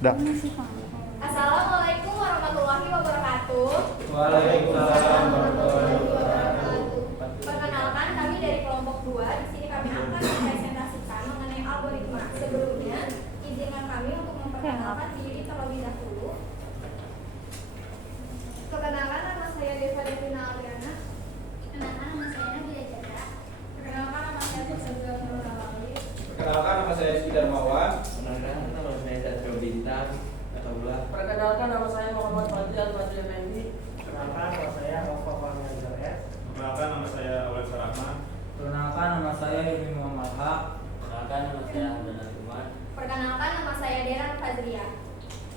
Dah. Assalamualaikum warahmatullahi wabarakatuh. Waalaikumsalam warahmatullahi wabarakatuh. Perkenalkan, kami dari kelompok 2. Di sini kami akan mempresentasikan mengenai algoritma. Sebelumnya, izinkan kami untuk memperkenalkan diri terlebih dahulu. Perkenalkan, nama saya Deva Devina Aliana. Perkenalkan, nama saya Nabila Jara. Perkenalkan, nama saya Firsa Nurulawali. Perkenalkan, nama saya Rizky Darmawan. Perkenalkan, nama saya Satrio Bintang atau Bulan. Perkenalkan, nama saya Muhammad Fadil Mendi. Perkenalkan, nama saya Alfa Fahmi S. Perkenalkan, nama saya Awal Sarahman. Perkenalkan, nama saya Yumi Muhammad Haq. Perkenalkan, nama saya Hamdan Kuman. Perkenalkan, nama saya Deran Fazria.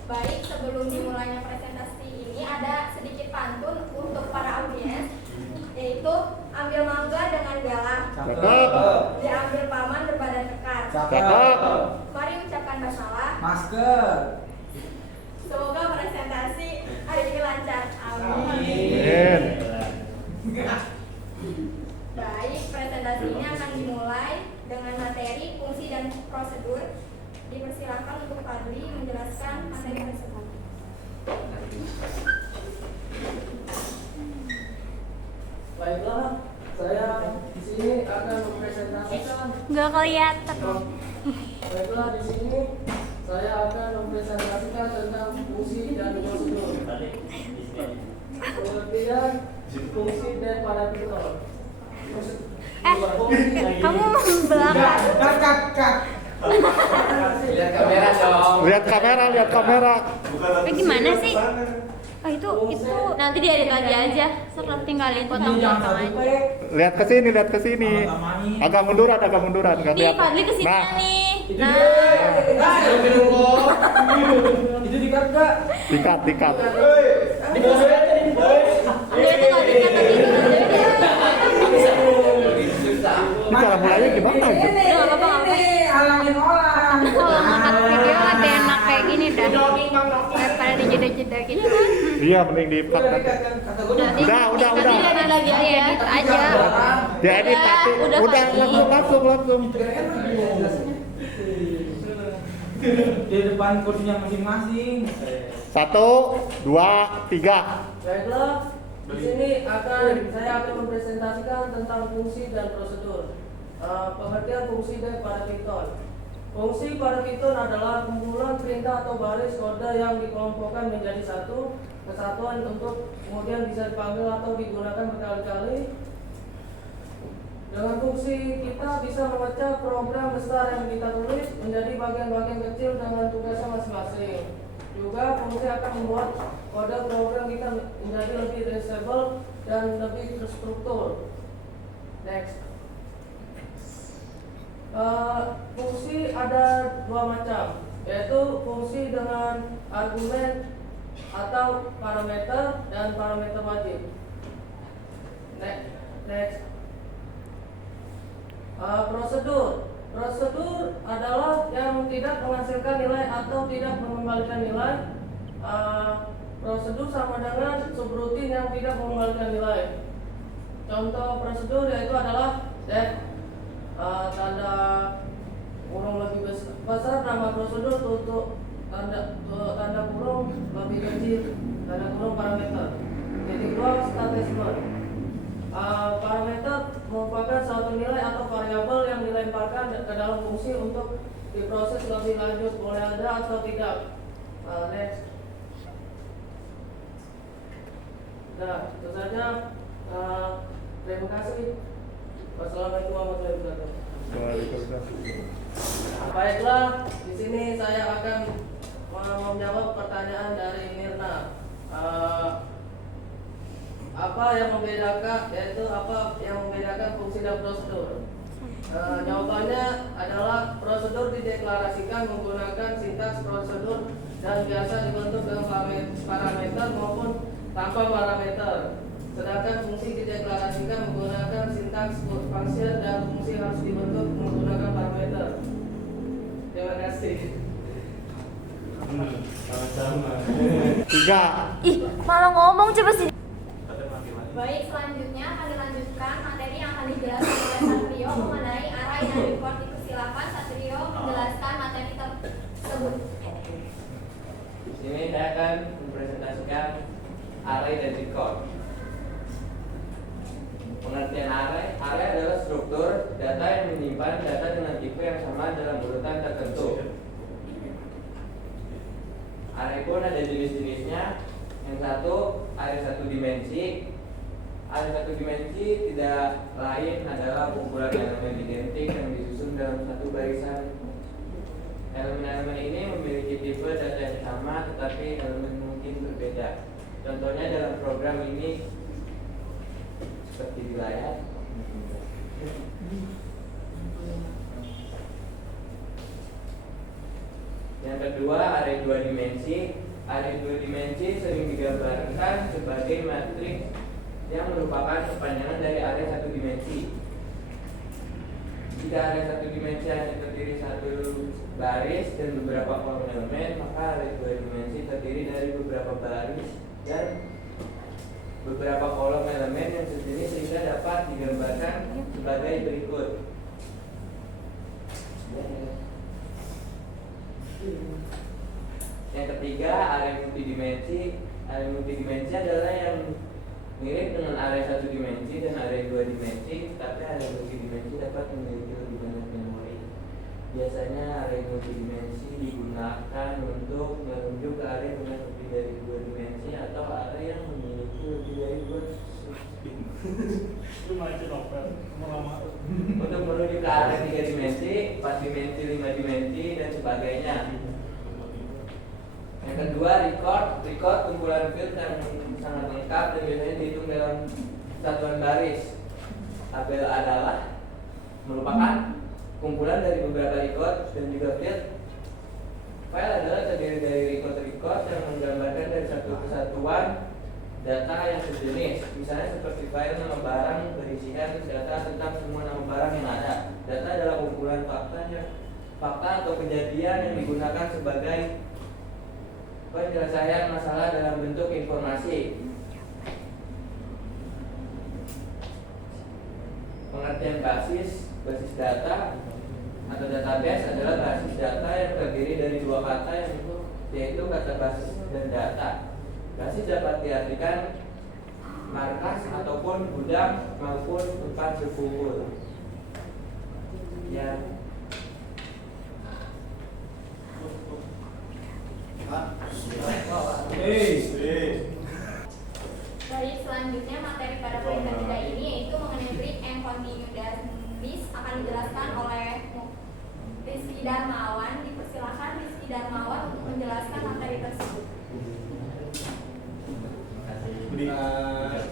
Baik, sebelum dimulainya presentasi ini ada sedikit pantun untuk para audiens, yaitu ambil mangga dengan galah, diambil paman berbadan kekar. Mari ucapkan basmalah. Masker. Semoga presentasi hari ini lancar. Amin. Baik, presentasi ini akan dimulai dengan materi, fungsi, dan prosedur. Dipersilakan untuk Fadli menjelaskan materi tersebut. Baiklah, saya di sini akan mempresentasikan. Nggak kelihatan. Baiklah, di sini saya akan mempresentasikan tentang fungsi dan prosedur. Pengertian fungsi dan parameter. Kamu membelakang. Lihat kamera dong. Lihat kamera. Gimana sih? Oh itu nanti diedit lagi aja. Sekarang tinggalin potong-potong aja. Lihat ke sini. Agak munduran enggak Nih, lihat. Fadli kesini Nah, nih. Itu dikat enggak? dikat. Di bawah aja nih, boys. Dia itu nggak dikat tadi itu aja. Ini cara mulainya gimana gitu? Udah nggak apa-apa. Halangin orang. Kalau ngangkat video lebih enak kayak gini dah. Daripada dijeda-jeda gini kan. Iya, mending di-cut. Udah. Diedit lagi aja. Edit aja. Diedit tapi udah langsung. Di depan kursinya masing-masing. 1, 2, 3. Baiklah, di sini saya akan mempresentasikan tentang fungsi dan prosedur. Pengertian fungsi dan parameter. Fungsi parameter adalah kumpulan perintah atau baris kode yang dikelompokkan menjadi satu kesatuan untuk kemudian bisa dipanggil atau digunakan berkali-kali. Dengan fungsi kita bisa memecah program besar yang kita tulis menjadi bagian-bagian kecil dengan tugasnya masing-masing. Juga fungsi akan membuat kode program kita menjadi lebih readable dan lebih terstruktur. Next. Fungsi ada dua macam, yaitu fungsi dengan argumen atau parameter dan parameter wajib. Next. Prosedur adalah yang tidak menghasilkan nilai atau tidak mengembalikan nilai. Prosedur sama dengan subrutin yang tidak mengembalikan nilai. Contoh prosedur yaitu adalah tanda kurung lebih besar nama prosedur tutup tanda kurung lebih kecil tanda kurung parameter. Jadi dua statement. Parameter merupakan suatu nilai atau variabel yang dilemparkan ke dalam fungsi untuk diproses lebih lanjut, boleh ada atau tidak. Next. Nah, itu saja. Terima kasih. Wassalamualaikum warahmatullahi wabarakatuh. Baiklah, di sini saya akan menjawab pertanyaan dari Mirna. Apa yang membedakan fungsi dan prosedur? Jawabannya adalah prosedur dideklarasikan menggunakan sintaks prosedur dan biasa dibentuk dengan parameter maupun tanpa parameter. Sedangkan fungsi dideklarasikan menggunakan sintaks function dan fungsi harus dibentuk menggunakan parameter. Terima kasih. Sama-sama. 3. Ih, malah ngomong coba sih. Baik, selanjutnya akan dilanjutkan materi yang akan dijelaskan oleh Satrio mengenai array dan report. Dipersilakan Satrio menjelaskan materi tersebut. sini saya akan mempresentasikan array dan record. Pengertian array adalah struktur data yang menyimpan data dengan tipe yang sama dalam urutan tertentu. Array pun ada jenis-jenisnya. Yang satu, array satu dimensi. Array satu dimensi tidak lain adalah kumpulan elemen identik yang disusun dalam satu barisan. Elemen-elemen ini memiliki tipe data yang sama, tetapi elemen mungkin berbeda. Contohnya dalam program ini seperti di layar. Yang kedua, array dua dimensi. Array dua dimensi sering digambarkan sebagai matriks yang merupakan kepanjangan dari array satu dimensi. Jika array satu dimensi hanya terdiri satu baris dan beberapa kolom elemen, maka array dua dimensi terdiri dari beberapa baris dan beberapa kolom elemen yang sejenis sehingga dapat digambarkan sebagai berikut. Yang ketiga, array multidimensi. Array multidimensi adalah yang mirip dengan array satu dimensi dan array dua dimensi, tapi array multidimensi dapat memiliki lebih banyak memori. Biasanya array multidimensi digunakan untuk merujuk ke array dengan lebih dari dua dimensi atau array yang memiliki lebih dari dua. Untuk merujuk ke array tiga dimensi, 4 dimensi, 5 dimensi, dan sebagainya. Yang kedua, record kumpulan field yang sangat lengkap dan biasanya dihitung dalam satuan baris. Tabel adalah merupakan kumpulan dari beberapa record dan juga field. File adalah terdiri dari record yang menggambarkan dari satu kesatuan data yang sejenis. Misalnya seperti file nama barang berisikan data tentang semua nama barang yang ada. Data adalah kumpulan fakta atau kejadian yang digunakan sebagai penyelesaian masalah dalam bentuk informasi. Pengertian basis data atau database adalah basis data yang terdiri dari dua kata, yaitu kata basis dan data. Basis dapat diartikan markas ataupun gudang maupun tempat berkumpul. Ya. Baik, selanjutnya materi pada poin ketiga ini yaitu mengenai break and continue dan list akan dijelaskan oleh Rizky Darmawan. Dipersilakan Rizky Darmawan untuk menjelaskan materi tersebut.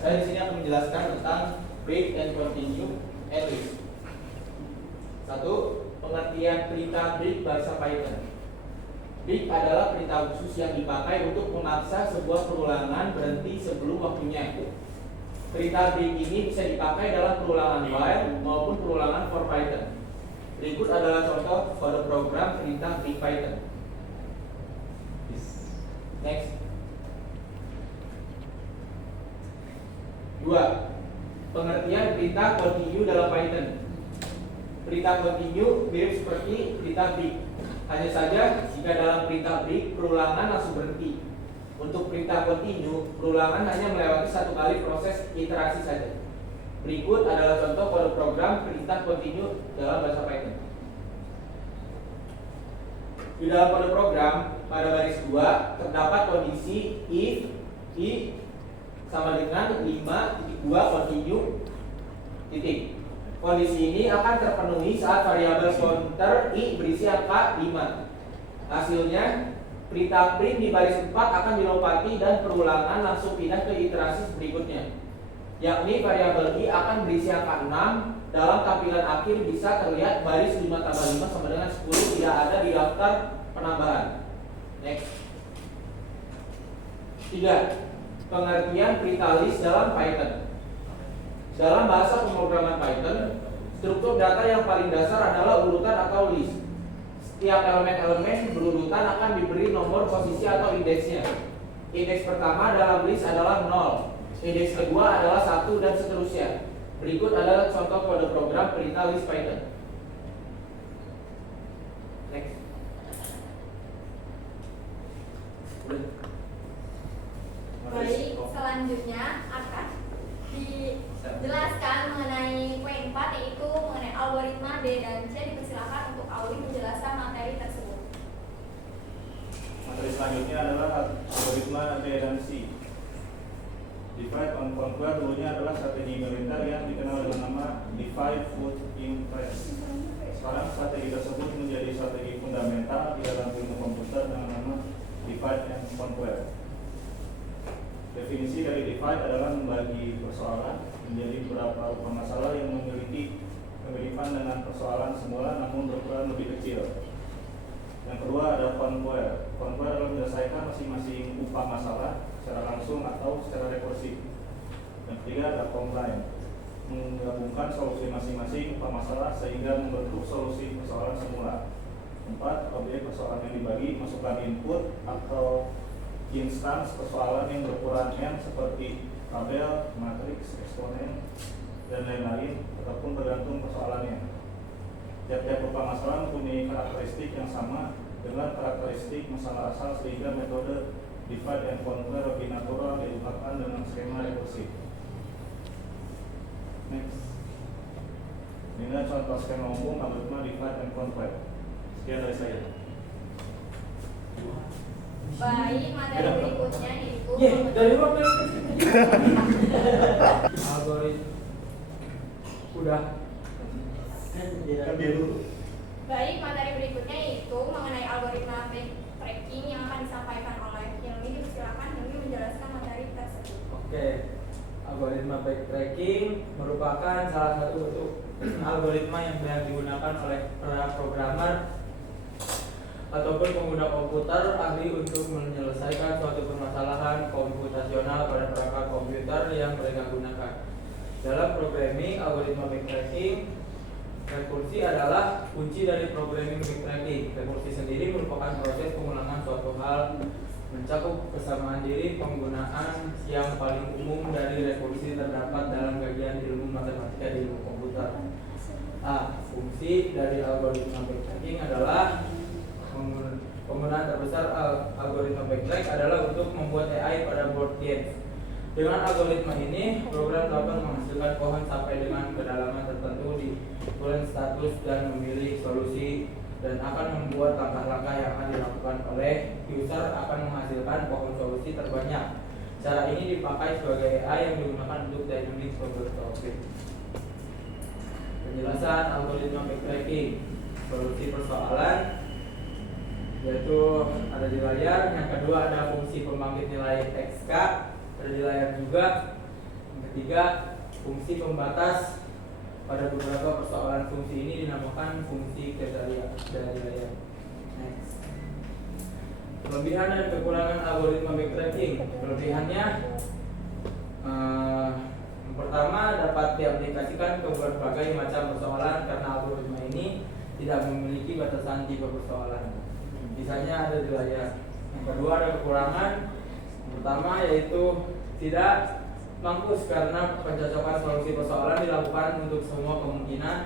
Saya di sini akan menjelaskan tentang break and continue and list. Satu, pengertian perintah break bahasa Python. Break adalah perintah khusus yang dipakai untuk memaksa sebuah perulangan berhenti sebelum waktunya. Perintah break ini bisa dipakai dalam perulangan while maupun perulangan for Python. Berikut adalah contoh kode program perintah break Python. Next. 2. Pengertian perintah continue dalam Python. Perintah continue mirip seperti perintah break. Hanya saja jika dalam perintah break perulangan langsung berhenti. Untuk perintah continue, perulangan hanya melewati satu kali proses iterasi saja. Berikut adalah contoh kode program perintah continue dalam bahasa Python. Di dalam kode program pada baris 2 terdapat kondisi if i sama dengan 5.2 continue titik. Kondisi ini akan terpenuhi saat variabel counter i berisi angka 5. Hasilnya, perintah print di baris 4 akan dilompati dan perulangan langsung pindah ke iterasi berikutnya. Yakni variabel i akan berisi angka 6. Dalam tampilan akhir bisa terlihat baris 5 tambah 5 sama dengan 10 tidak ada di daftar penambahan. Next. 3. Pengertian perintah list dalam Python. Dalam bahasa pemrograman Python, struktur data yang paling dasar adalah urutan atau list. Setiap elemen-elemen berurutan akan diberi nomor posisi atau indeksnya. Indeks pertama dalam list adalah 0, indeks kedua adalah 1 dan seterusnya. Berikut adalah contoh kode program perintah list Python. Next. Baik, selanjutnya akan dijelaskan mengenai poin 4, yaitu mengenai algoritma D dan C. Dipersilakan untuk Auli menjelaskan materi tersebut. Materi selanjutnya adalah algoritma D dan C. Divide and conquer dulunya adalah strategi militer yang dikenal dengan nama divide, put, impress. Sekarang strategi tersebut menjadi strategi fundamental di dalam ilmu komputer dengan nama divide and conquer. Definisi dari divide adalah membagi persoalan menjadi beberapa masalah yang memiliki kemiripan dengan persoalan semula namun berukuran lebih kecil. Yang kedua ada conquer. Conquer adalah menyelesaikan masing-masing upah masalah secara langsung atau secara rekursif. Yang ketiga ada combine, menggabungkan solusi masing-masing upah masalah sehingga membentuk solusi persoalan semula. 4. Objek persoalan yang dibagi masukkan input atau instans persoalan yang berukuran n seperti tabel, matriks, eksponen, dan lain-lain ataupun tergantung persoalannya. Tiap-tiap upah masalah mempunyai karakteristik yang sama dengan karakteristik masalah asal sehingga metode divide and conquer lebih natural diungkapkan dengan skema rekursif. Next. Dengan contoh skema umum algoritma divide and conquer. Sekian dari saya. Baik, materi berikutnya yaitu dari mana? Algoritma. Udah. Kan dia dulu. Baik, materi berikutnya yaitu mengenai algoritma backtracking yang akan disampaikan oleh Hilmi. Dipersilakan Hilmi menjelaskan materi tersebut. Oke. Algoritma backtracking merupakan salah satu bentuk algoritma yang banyak digunakan oleh para programmer ataupun pengguna komputer ahli untuk menyelesaikan suatu permasalahan komputasional pada perangkat komputer yang mereka gunakan. Dalam programming algoritma backtracking, rekursi adalah kunci dari programming backtracking. Rekursi sendiri merupakan proses pengulangan suatu hal, mencakup kesamaan diri. Penggunaan yang paling umum dari rekursi terdapat dalam bagian ilmu matematika di ilmu komputer. Fungsi dari algoritma backtracking adalah penggunaan terbesar algoritma backtrack adalah untuk membuat AI pada board games. Dengan algoritma ini, program dapat menghasilkan pohon sampai dengan kedalaman tertentu di bulan status dan memilih solusi dan akan membuat langkah-langkah yang akan dilakukan oleh user akan menghasilkan pohon solusi terbanyak. Cara ini dipakai sebagai AI yang digunakan untuk dynamic problem solving. Penjelasan algoritma backtracking, solusi persoalan yaitu ada di layar. Yang kedua ada fungsi pembangkit nilai XK, ada di layar juga. Yang ketiga fungsi pembatas. Pada beberapa persoalan fungsi ini dinamakan fungsi kriteria dari layar. Next. Kelebihan dan kekurangan algoritma backtracking. Kelebihannya yang pertama dapat diaplikasikan ke berbagai macam persoalan karena algoritma ini tidak memiliki batasan tipe persoalan. Misalnya ada di layar. Yang kedua ada kekurangan. Yang pertama yaitu tidak mampus karena pencocokan solusi persoalan dilakukan untuk semua kemungkinan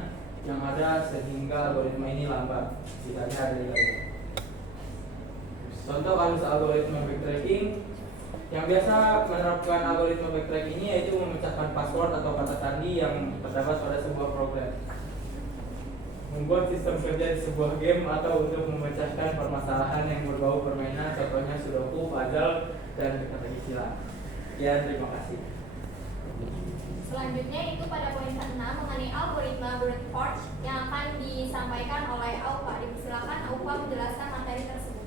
yang ada sehingga algoritma ini lambat. Misalnya ada di layar. Contoh kasus algoritma backtracking yang biasa menerapkan algoritma backtracking ini yaitu memecahkan password atau kata sandi yang terdapat pada sebuah program, membuat sistem kerja di sebuah game, atau untuk memecahkan permasalahan yang berbau permainan, contohnya sudoku, puzzle, dan teka-teki silang. Sekian, terima kasih. Selanjutnya itu pada poin 6 mengenai algoritma brute force yang akan disampaikan oleh Aupa. Dipersilakan Aupa menjelaskan materi tersebut.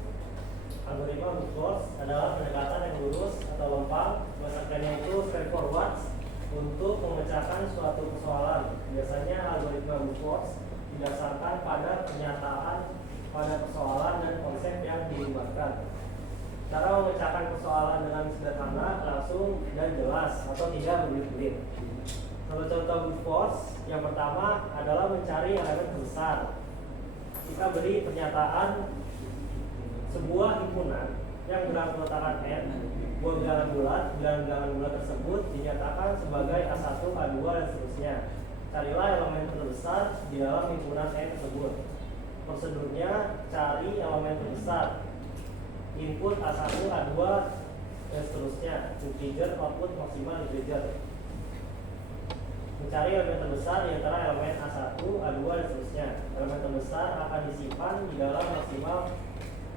Algoritma brute force adalah pendekatan yang lurus atau lempang, berdasarkannya itu straightforward untuk memecahkan suatu persoalan. Biasanya algoritma brute force didasarkan pada pernyataan pada persoalan dan konsep yang dilibatkan. Cara memecahkan persoalan dengan sederhana, langsung, dan jelas atau tidak berbelit-belit. Contoh-contoh brute force yang pertama adalah mencari elemen terbesar. Kita beri pernyataan sebuah himpunan yang beranggotakan n, buah bilangan bulat, bilangan bulat tersebut dinyatakan sebagai A1, A2, dan seterusnya. Carilah elemen terbesar di dalam himpunan n tersebut. Prosedurnya cari elemen terbesar. input A1, A2, dan seterusnya. Integer, output maksimal integer. Mencari elemen terbesar di antara elemen A1, A2, dan seterusnya. Elemen terbesar akan disimpan di dalam maksimal.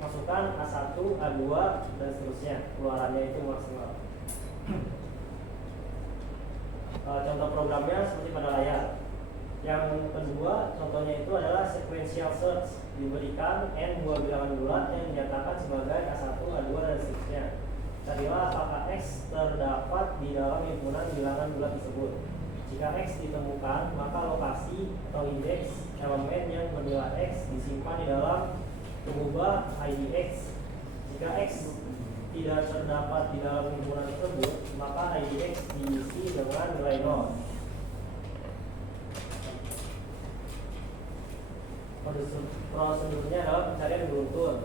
Masukkan A1, A2, dan seterusnya. Keluarannya itu maksimal. Contoh programnya seperti pada layar. Yang kedua, contohnya itu adalah sequential search. Diberikan n dua bilangan bulat yang dinyatakan sebagai A1, A2, dan seterusnya. Carilah apakah X terdapat di dalam himpunan bilangan bulat tersebut. Jika X ditemukan, maka lokasi atau indeks elemen yang bernilai X disimpan di dalam pengubah ID X. Jika X tidak terdapat di dalam himpunan tersebut, maka ID X diisi dengan nilai 0. Prosedurnya adalah pencarian beruntun.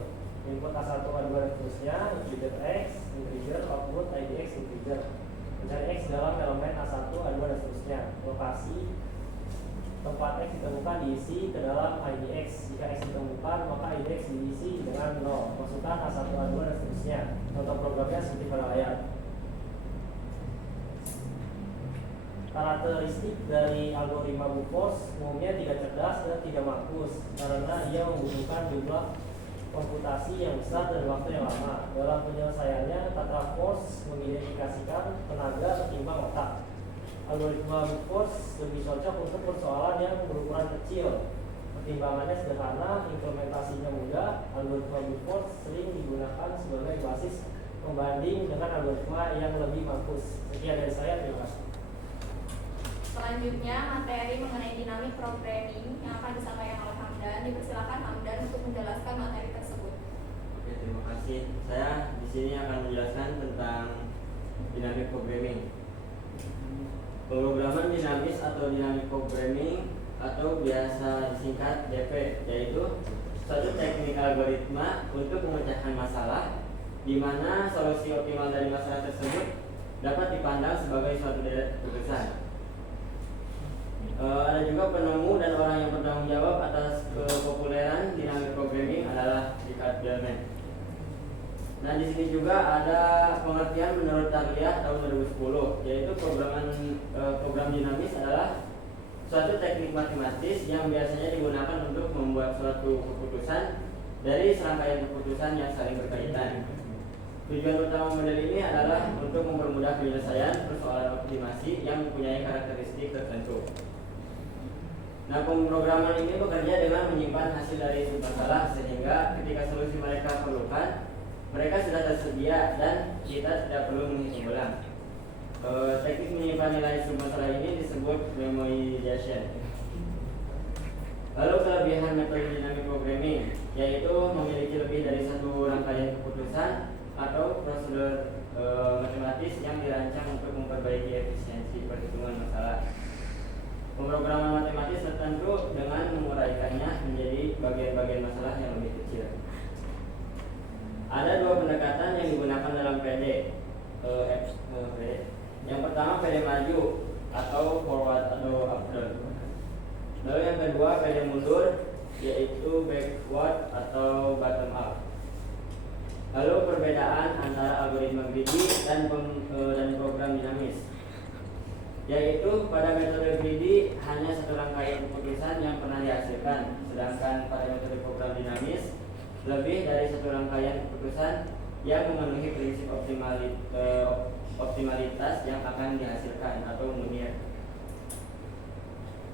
Input A1, A2, dan seterusnya, integer X, integer, output ID X, integer. Mencari X dalam elemen A1, A2, dan seterusnya. Lokasi tempat X ditemukan diisi ke dalam ID X. Jika X ditemukan, maka ID X diisi dengan 0. Masukkan A1, A2, dan seterusnya. Contoh programnya seperti pada layar. Karakteristik dari algoritma brute force umumnya tidak cerdas dan tidak mampus karena ia membutuhkan jumlah komputasi yang besar dan waktu yang lama. Dalam penyelesaiannya, kata force mengidentifikasikan tenaga ketimbang otak. Algoritma brute force lebih cocok untuk persoalan yang berukuran kecil. Pertimbangannya sederhana, implementasinya mudah. Algoritma brute force sering digunakan sebagai basis pembanding dengan algoritma yang lebih mampus. Sekian dari saya, terima kasih. Selanjutnya, materi mengenai dinamik programming yang akan disampaikan oleh Hamdan. Dipersilakan Hamdan untuk menjelaskan materi tersebut. Oke, terima kasih. Saya di sini akan menjelaskan tentang dinamik programming. Pemrograman dinamis atau dinamik programming atau biasa disingkat DP, yaitu suatu teknik algoritma untuk memecahkan masalah di mana solusi optimal dari masalah tersebut dapat dipandang sebagai suatu deret keputusan. Ada juga penemu dan orang yang bertanggung jawab atas kepopuleran dinamik programming adalah Richard Bellman. Nah, di sini juga ada pengertian menurut Tagliah tahun 2010, yaitu program dinamis adalah suatu teknik matematis yang biasanya digunakan untuk membuat suatu keputusan dari serangkaian keputusan yang saling berkaitan. Tujuan utama model ini adalah untuk mempermudah penyelesaian persoalan optimasi yang mempunyai karakteristik tertentu. Nah, pemrograman ini bekerja dengan menyimpan hasil dari masalah sehingga ketika solusi mereka perlukan, mereka sudah tersedia dan kita tidak perlu menghitung ulang. Teknik menyimpan nilai masalah ini disebut memoization. Lalu kelebihan metode dinamik programming yaitu memiliki lebih dari satu rangkaian keputusan atau prosedur matematis yang dirancang untuk memperbaiki efisiensi perhitungan masalah. Pemrograman matematis tertentu dengan menguraikannya menjadi bagian-bagian masalah yang lebih kecil. Ada dua pendekatan yang digunakan dalam PD. Yang pertama PD maju atau forward atau upward. Lalu yang kedua PD mundur, yaitu backward atau bottom up. Lalu perbedaan antara algoritma greedy dan program dinamis, yaitu pada metode greedy hanya satu rangkaian keputusan yang pernah dihasilkan, sedangkan pada metode program dinamis lebih dari satu rangkaian keputusan yang memenuhi prinsip optimalitas yang akan dihasilkan atau linear.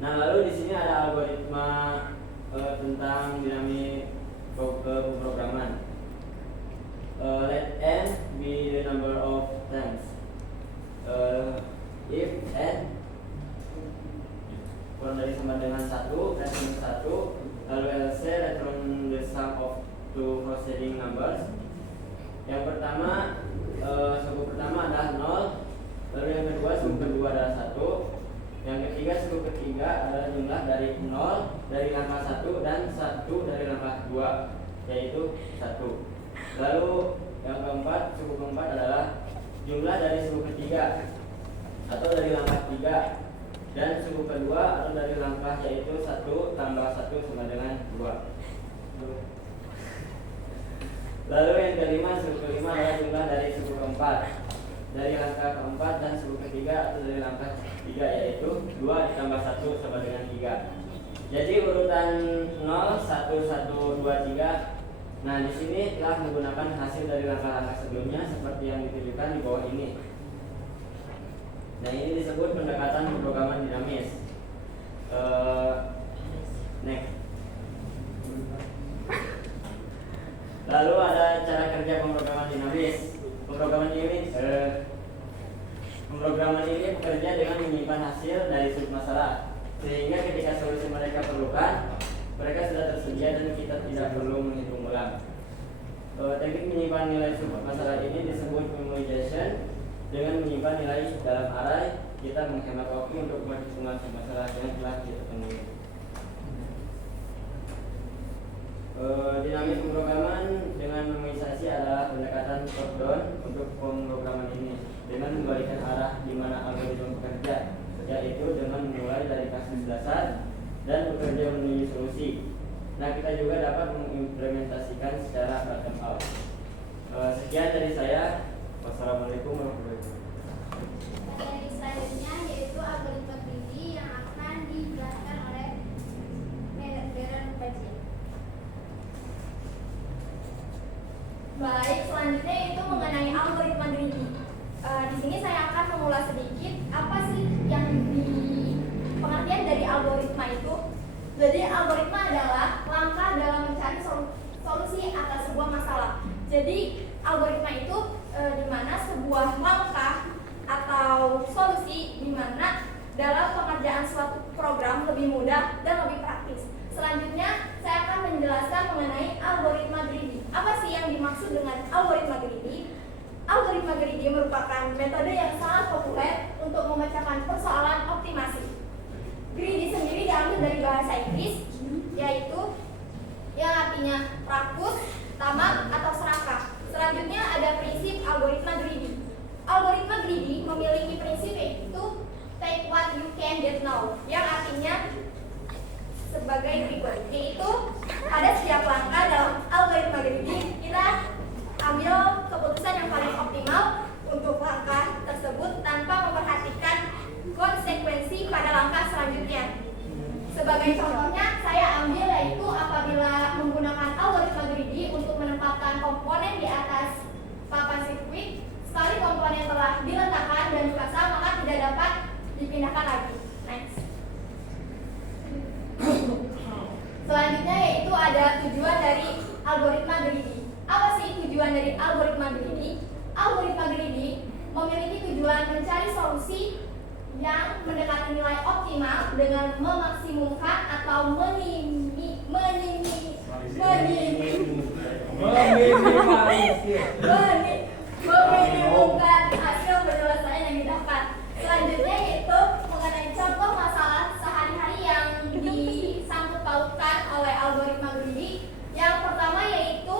Nah, lalu di sini ada algoritma tentang dinamik pemrograman. Let n be the number of times. If n kurang dari sama dengan 1, return 1, lalu else return the sum of two proceeding numbers. Yang pertama, suku pertama adalah 0, lalu yang kedua suku kedua adalah 1, yang ketiga suku ketiga adalah jumlah dari 0 dari langkah 1 dan 1 dari langkah 2, yaitu 1. Lalu yang keempat, suku keempat adalah jumlah dari suku ketiga atau dari langkah 3 dan suku kedua atau dari langkah yaitu 1 tambah 1 sama dengan 2. Lalu yang kelima, suku kelima adalah jumlah dari suku keempat, dari langkah keempat dan suku ketiga atau dari langkah ketiga, yaitu 2 ditambah 1 sama dengan 3. Jadi urutan 0, 1, 1, 2, 3. Nah, di sini telah menggunakan hasil dari langkah-langkah sebelumnya seperti yang ditunjukkan di bawah ini. Nah, ini disebut pendekatan pemrograman dinamis. Next. Lalu ada cara kerja pemrograman dinamis. Pemrograman ini bekerja dengan menyimpan hasil dari submasalah, sehingga ketika solusi mereka perlukan, mereka sudah tersedia dan kita tidak perlu menghitung ulang. Teknik menyimpan nilai submasalah ini disebut memoization. Dengan menyimpan nilai dalam array, kita menghemat waktu untuk perhitungan submasalah yang telah kita temui. Dinamis pemrograman dengan memoizasi adalah pendekatan top down untuk pemrograman ini, dengan membalikkan arah di mana algoritma bekerja, yaitu dengan memulai dari kasus dasar dan bekerja menuju solusi. Nah, kita juga dapat mengimplementasikan secara bottom up. Sekian dari saya. Wassalamualaikum warahmatullahi wabarakatuh. Materi selanjutnya yaitu algoritma greedy yang akan dijelaskan oleh Darren Fajri. Baik, selanjutnya itu mengenai algoritma greedy. Di sini saya akan mengulas sedikit apa sih yang pengertian dari algoritma itu. Jadi algoritma adalah langkah dalam mencari solusi atas sebuah masalah. Jadi algoritma itu di mana sebuah langkah atau solusi di mana dalam pengerjaan suatu program lebih mudah dan lebih praktis. Selanjutnya saya akan menjelaskan mengenai algoritma greedy. Apa sih yang dimaksud dengan algoritma greedy? Algoritma greedy merupakan metode yang sangat populer untuk memecahkan persoalan optimasi. Greedy sendiri diambil dari bahasa Inggris, yaitu yang artinya rakus, tamak, atau serakah. Selanjutnya ada prinsip algoritma greedy. Algoritma greedy memiliki prinsip yaitu take what you can get now, yang artinya sebagai berikut, yaitu pada setiap langkah dalam algoritma greedy kita ambil keputusan yang paling optimal untuk langkah tersebut tanpa memperhatikan konsekuensi pada langkah selanjutnya. Sebagai contohnya, saya ambil yaitu apabila menggunakan algoritma greedy untuk menempatkan komponen di atas papan sirkuit, sekali komponen telah diletakkan dan dipasang, maka tidak dapat dipindahkan lagi. Next. Selanjutnya yaitu ada tujuan dari algoritma greedy. Apa sih tujuan dari algoritma greedy? Algoritma greedy memiliki tujuan mencari solusi yang mendekati nilai optimal dengan memaksimumkan atau meminimumkan hasil penyelesaian yang didapat. Selanjutnya yaitu mengenai contoh masalah sehari-hari yang disangkut pautkan oleh algoritma greedy. Yang pertama yaitu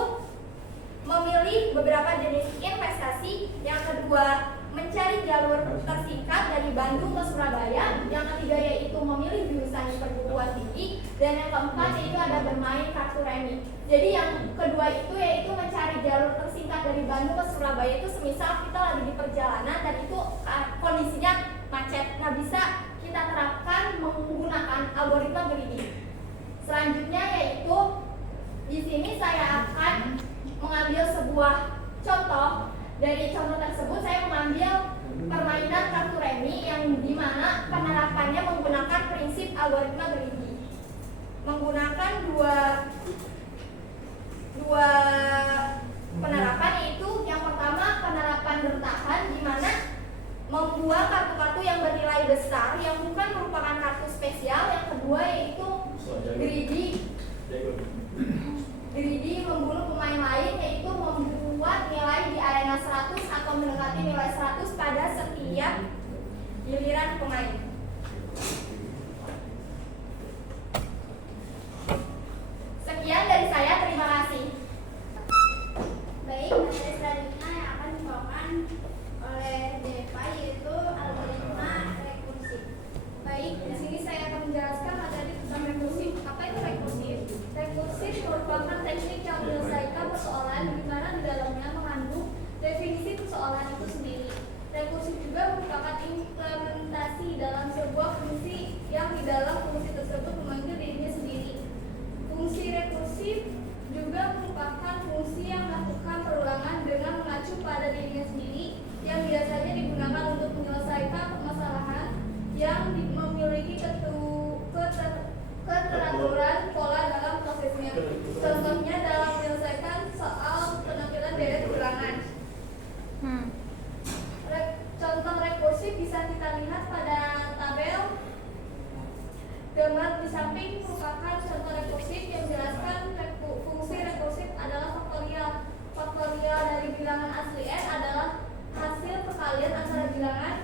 memilih beberapa jenis investasi. Yang kedua, mencari jalur tersingkat dari Bandung ke Surabaya. Yang ketiga yaitu memilih jurusan perguruan tinggi. Dan yang keempat yaitu ada bermain kartu remi. Jadi yang kedua itu yaitu mencari jalur tersingkat dari Bandung ke Surabaya. Itu semisal kita lagi di perjalanan dan itu kondisinya macet. Nah, bisa kita terapkan menggunakan algoritma greedy. Selanjutnya yaitu di sini saya akan mengambil sebuah contoh. Dari contoh tersebut saya mengambil permainan kartu remi yang dimana penerapannya menggunakan prinsip algoritma greedy. Menggunakan dua penerapan, yaitu yang pertama penerapan bertahan di mana membuang kartu-kartu yang bernilai besar yang bukan merupakan kartu spesial. Yang kedua yaitu greedy membunuh pemain lain, yaitu membuat nilai di arena 100 atau mendekati nilai 100 pada setiap giliran pemain. Sekian dari saya, terima kasih. Baik, materi selanjutnya yang akan dibawakan oleh Deva yaitu algoritma rekursif. Baik, di sini saya akan menjelaskan materi tentang rekursif. Apa itu rekursif? Rekursif merupakan teknik yang menyelesaikan persoalan di mana bilangan. Contoh rekursif bisa kita lihat pada tabel. Gambar di samping merupakan contoh rekursif yang menjelaskan fungsi rekursif adalah faktorial. Faktorial dari bilangan asli n adalah hasil perkalian antara bilangan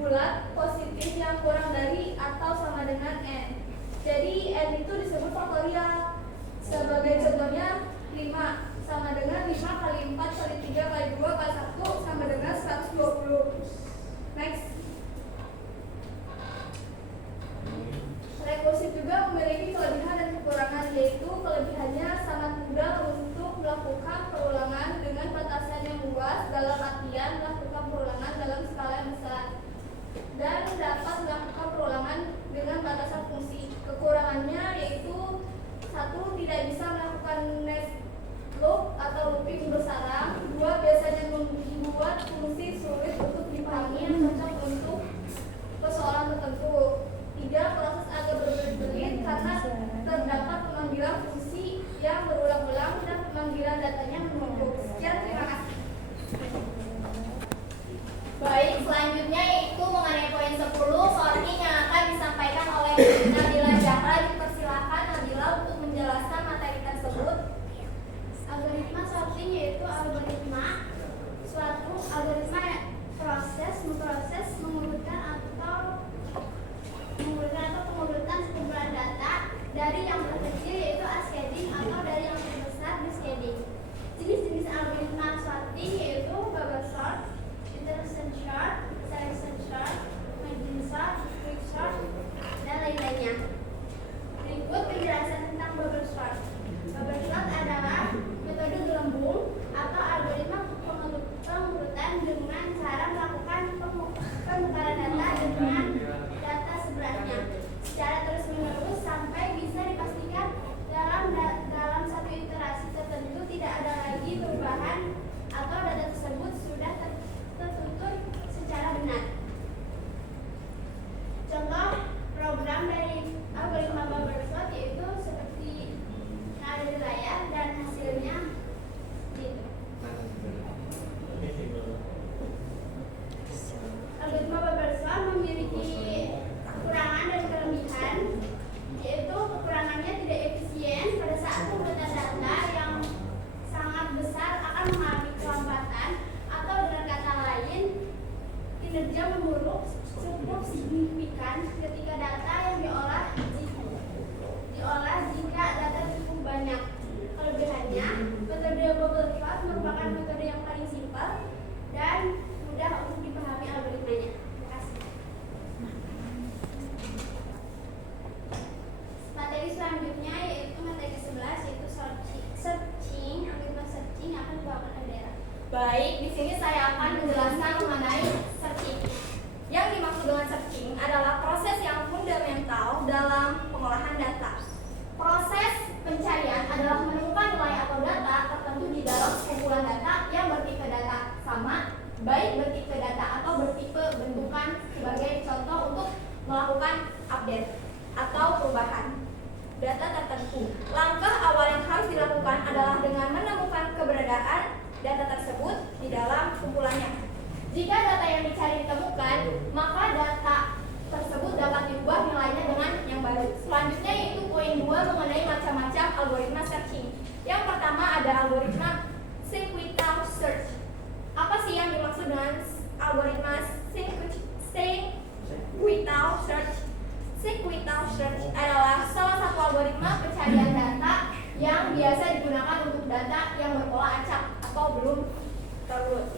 bulat positif yang kurang dari atau sama dengan n. Jadi n itu disebut faktorial. Sebagai contohnya 5 sama dengan 5 kali 4 kali 3 kali 2 kali 1 sama dengan 120. Next. Rekursif juga memiliki kelebihan dan kekurangan, yaitu kelebihannya sangat mudah untuk melakukan perulangan dengan batasan yang luas, dalam artian melakukan perulangan dalam skala yang besar, dan dapat melakukan perulangan dengan batasan fungsi. Kekurangannya yaitu 1. Tidak bisa melakukan next loop atau looping bersarang. 2. Biasanya membuat fungsi sulit untuk dipahami yang cocok untuk persoalan tertentu. 3. Proses agak berbelit-belit karena terdapat pemanggilan fungsi yang berulang-ulang dan pemanggilan datanya menumpuk. Sekian, terima kasih. Baik, selanjutnya yaitu mengenai poin 10, sorting yang akan disampaikan oleh Nabila Zahra. Dipersilakan Nabila untuk menjelaskan materi tersebut. Algoritma sorting yaitu algoritma suatu algoritma memproses, mengurutkan pengurutan sekumpulan data dari yang terkecil yaitu ascending atau dari yang terbesar descending. Jenis-jenis algoritma sorting yaitu bubble sort, intersection sort, selection sort, margin sort, quick sort, dan lain-lainnya. Berikut penjelasan tentang bubble sort. Bubble sort adalah metode gelembung atau algoritma pengurutan dengan cara melakukan penukaran data dengan data sebenarnya secara terus-menerus sampai bisa dipastikan dalam satu iterasi tertentu tidak ada lagi perubahan atau data tersebut sudah tertutur secara benar. Contoh program dari algoritma bubble sort yaitu seperti yang ada di layar dan hasilnya gitu. Algoritma bubble sort memiliki kekurangan dan kelebihan, yaitu kekurangannya tidak efisien pada saat pengurutan data yang sangat besar akan mengalami kelambatan, atau dengan kata lain kinerja memburuk cukup signifikan ketika data yang diolah jika data cukup banyak. Kelebihannya, metode bubble sort merupakan metode yang paling simpel dan mudah untuk dipahami algoritmanya. Terima kasih. Materi selanjutnya yaitu materi 11 yaitu searching, algoritma searching akan dibawakan oleh Dera. Baik, di sini saya akan menjelaskan mengenai searching. Yang dimaksud dengan searching adalah proses yang fundamental dalam pengolahan data. Proses pencarian adalah menemukan nilai atau data tertentu di dalam kumpulan data yang bertipe data sama, baik bertipe data atau bertipe bentukan sebagai contoh untuk melakukan update atau perubahan data tertentu. Langkah awal yang harus dilakukan adalah dengan menemukan keberadaan data tersebut di dalam kumpulannya. Jika data yang dicari ditemukan, maka data tersebut dapat diubah nilainya dengan yang baru. Selanjutnya yaitu poin 2 mengenai macam-macam algoritma searching. Yang pertama ada algoritma sequential search. Apa sih yang dimaksud dengan algoritma sequential search? Sequential search adalah salah satu algoritma pencarian data yang biasa digunakan untuk data yang berpola acak atau belum terurut.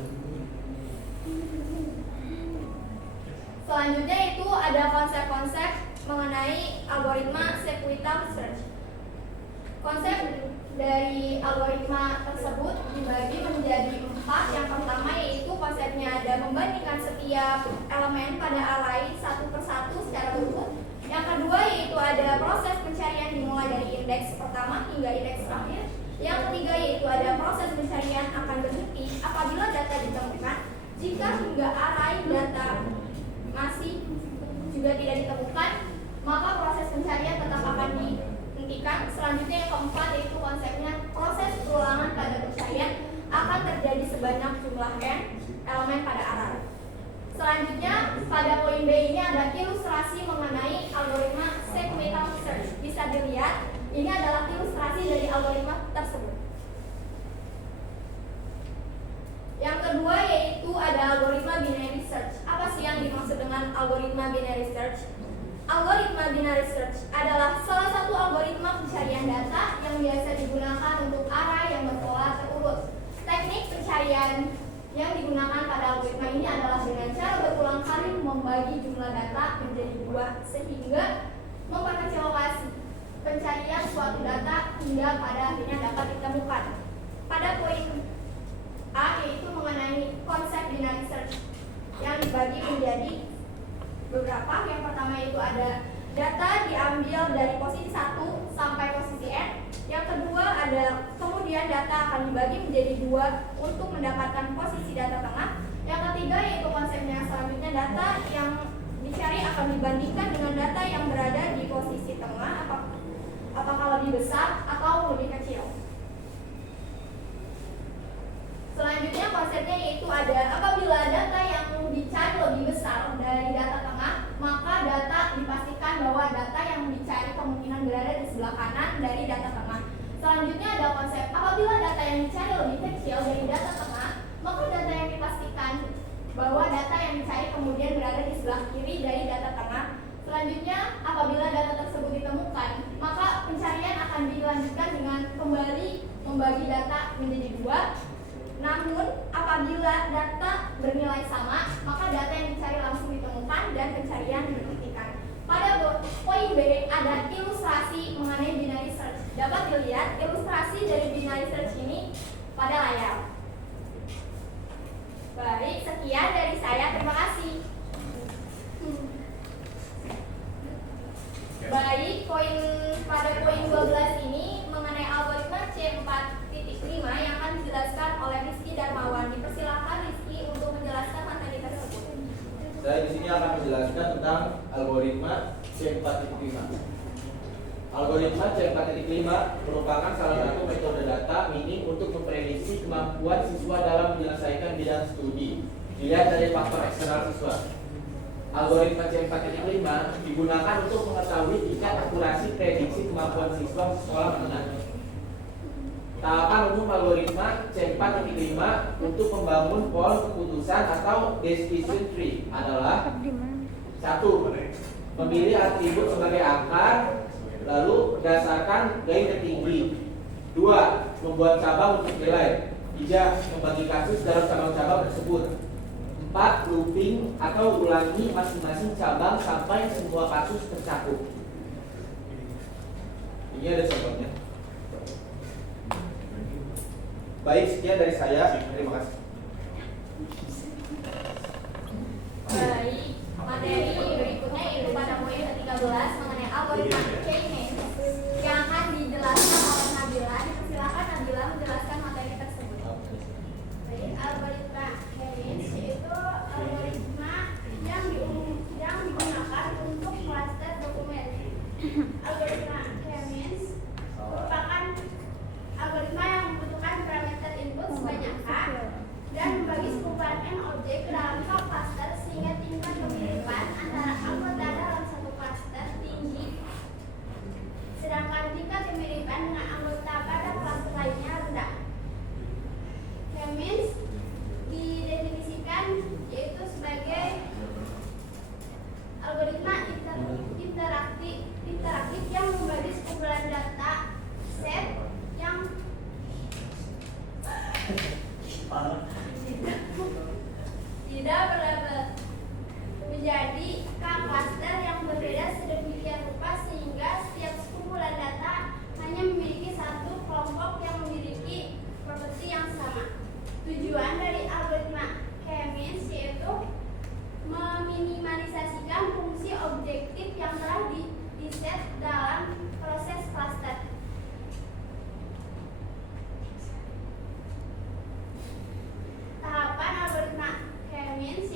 Selanjutnya itu ada konsep-konsep mengenai algoritma sequential search. Konsep dari algoritma tersebut dibagi menjadi 4. Yang pertama yaitu konsepnya ada membandingkan setiap elemen pada array satu persatu secara berurut. Yang kedua yaitu ada proses pencarian dimulai dari indeks pertama hingga indeks terakhir. Yang ketiga yaitu ada proses pencarian akan berhenti apabila data ditemukan. Jika hingga array data masih juga tidak ditemukan, maka proses pencarian tetap akan dihentikan. Selanjutnya yang keempat yaitu konsepnya proses perulangan pada pencarian akan terjadi sebanyak jumlah n elemen pada array. Selanjutnya pada poin B ini ada ilustrasi mengenai algoritma segmental search. Bisa dilihat ini adalah ilustrasi dari algoritma tersebut. Yang kedua yaitu ada algoritma binary search. Apa sih yang dimaksud dengan algoritma binary search? Algoritma binary search adalah salah satu algoritma pencarian data yang biasa digunakan untuk array yang berpola terurut. Teknik pencarian yang digunakan pada algoritma ini adalah dengan cara berulang kali membagi jumlah data menjadi dua sehingga memperkecil lokasi pencarian suatu data hingga pada akhirnya dapat ditemukan. Pada poin A yaitu mengenai konsep binary search yang dibagi menjadi beberapa. Yang pertama itu ada data diambil dari posisi 1 sampai posisi n. Yang kedua ada kemudian data akan dibagi menjadi dua untuk mendapatkan posisi data tengah. Yang ketiga yaitu konsepnya selanjutnya data yang dicari akan dibandingkan dengan data yang berada di posisi tengah, apakah lebih besar atau lebih kecil. Selanjutnya konsepnya yaitu ada apabila data yang dicari lebih besar dari data tengah, maka data dipastikan bahwa data yang dicari kemungkinan berada di sebelah kanan dari data tengah. Selanjutnya ada konsep apabila data yang dicari lebih kecil dari data tengah, maka data yang dipastikan bahwa data yang dicari kemudian berada di sebelah kiri dari data tengah. Selanjutnya apabila data tersebut ditemukan, maka pencarian akan dilanjutkan dengan kembali membagi data menjadi dua. Namun apabila data bernilai sama, maka data yang dicari langsung ditemukan dan pencarian dihentikan. Pada poin B ada ilustrasi mengenai binary search. Dapat dilihat ilustrasi dari binary search ini pada layar. Baik, sekian dari saya. Terima kasih. Baik, pada poin 12 ini mengenai algoritma C4.5 yang akan dijelaskan oleh Rizky Darmawan. Dipersilakan Rizky untuk menjelaskan materi tersebut. Saya di sini akan menjelaskan tentang algoritma C4.5. Algoritma C4.5 merupakan salah satu metode data mining untuk memprediksi kemampuan siswa dalam menyelesaikan bidang studi. Dilihat dari faktor eksternal siswa. Algoritma C4.5 digunakan untuk mengetahui tingkat akurasi prediksi kemampuan siswa sekolah menengah. Tahapan umum algoritma C4.5 untuk membangun pohon keputusan atau decision tree adalah 1. Memilih atribut sebagai akar, lalu berdasarkan gain tertinggi. 2. Membuat cabang untuk nilai. 3. Membagi kasus dalam cabang-cabang tersebut. 4. Looping atau ulangi masing-masing cabang sampai semua kasus tercakup. Ini ada contohnya. Baik, sekian dari saya. Terima kasih. Baik, materi berikutnya yaitu pada poin ke-13 mengenai algoritma K-means yang akan dijelaskan oleh Nabila. Dipersilakan Nabila menjelaskan materi tersebut. Baik, algoritma K-means yaitu algoritma yang digunakan untuk klaster dokumen. Algoritma K-means merupakan algoritma yang membutuhkan parameter input sebanyak k dan membagi sekumpulan n objek ke dalam cluster sehingga tingkat kemiripan antara anggota dalam satu cluster tinggi, sedangkan tingkat kemiripan dengan anggota pada cluster lainnya rendah. K-means didefinisikan yaitu sebagai algoritma interaktif yang membagi sekumpulan data set yang tidak berlabel menjadi k-cluster yang berbeda sedemikian rupa sehingga setiap sekumpulan data hanya memiliki satu kelompok yang memiliki properti yang sama. Tujuan dari algoritma K-means yaitu meminimalisasikan fungsi objektif yang telah diset dalam proses cluster. Tahapan algoritma K-means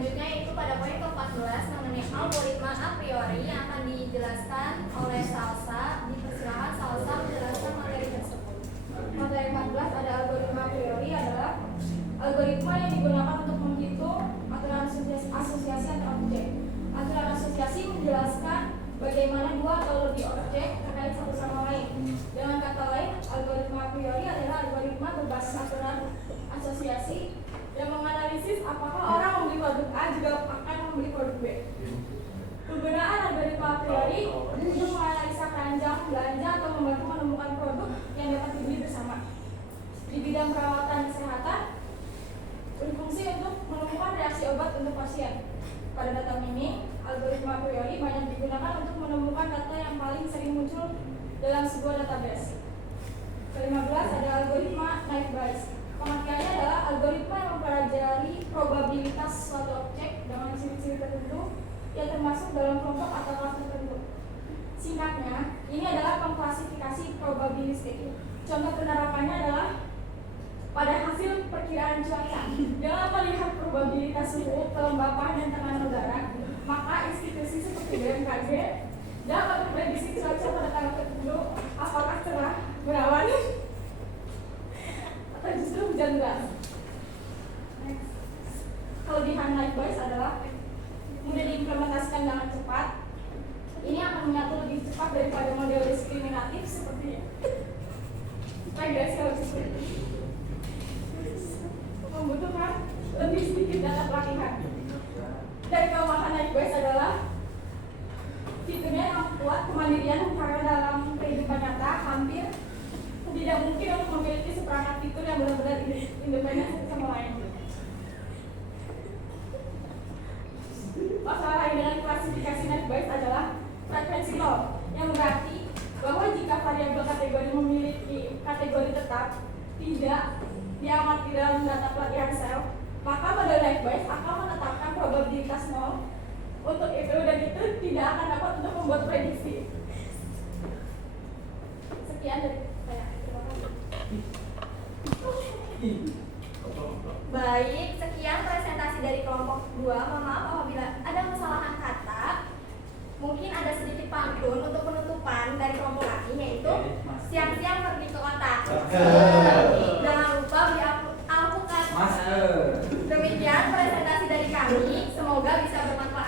selanjutnya yaitu pada poin ke-14 mengenai algoritma a priori yang akan dijelaskan oleh Salsa. Dipersilakan Salsa menjelaskan materi tersebut. Materi 14 ada algoritma a priori adalah algoritma yang digunakan untuk menghitung aturan asosiasi antar objek. Aturan asosiasi menjelaskan bagaimana dua atau lebih objek terkait satu sama lain. Dengan kata lain, algoritma a priori adalah algoritma berbasis aturan asosiasi yang menganalisis apakah orang membeli produk A juga akan membeli produk B. Penggunaan algoritma a priori untuk menganalisa keranjang belanja atau membantu menemukan produk yang dapat dibeli bersama. Di bidang perawatan kesehatan, berfungsi untuk menemukan reaksi obat untuk pasien. Pada data ini, algoritma a priori banyak digunakan untuk menemukan data yang paling sering muncul dalam sebuah database. Ke-15 ada algoritma naive Bayes. Pengertiannya adalah algoritma yang mempelajari probabilitas suatu objek dengan ciri-ciri tertentu yang termasuk dalam kelompok atau kelas tertentu. Singkatnya, ini adalah pengklasifikasi probabilistik. Contoh penerapannya adalah pada hasil perkiraan cuaca. Dengan melihat probabilitas suhu, kelembapan, dan tekanan udara, maka institusi seperti BMKG dapat memprediksi cuaca pada tanggal tertentu apakah cerah, berawan, atau justru hujan deras. Next. Kelebihan naive Bayes adalah mudah diimplementasikan dengan cepat. Ini akan menyatu lebih cepat daripada model diskriminatif seperti regresi seperti membutuhkan lebih sedikit data pelatihan. Dan kelemahan naive Bayes adalah fiturnya yang kuat kemandirian karena dalam kehidupan nyata hampir tidak mungkin untuk memiliki seperangkat fitur yang benar-benar independen satu sama lain. Masalah lain dengan klasifikasi naive Bayes adalah frekuensi nol, yang berarti bahwa jika variabel kategori memiliki kategori tetap tidak diamati dalam data pelatihan sel, maka model naive Bayes akan menetapkan probabilitas nol untuk itu, dan itu tidak akan dapat untuk membuat prediksi. Sekian dari saya. Terima kasih. Baik, sekian presentasi dari kelompok 2. Mohon maaf apabila ada kesalahan kata. Mungkin ada sedikit pantun untuk penutupan dari kelompok kami, yaitu siang-siang pergi ke kota. Jangan lupa beli alpukat. Demikian presentasi dari kami. Semoga bisa bermanfaat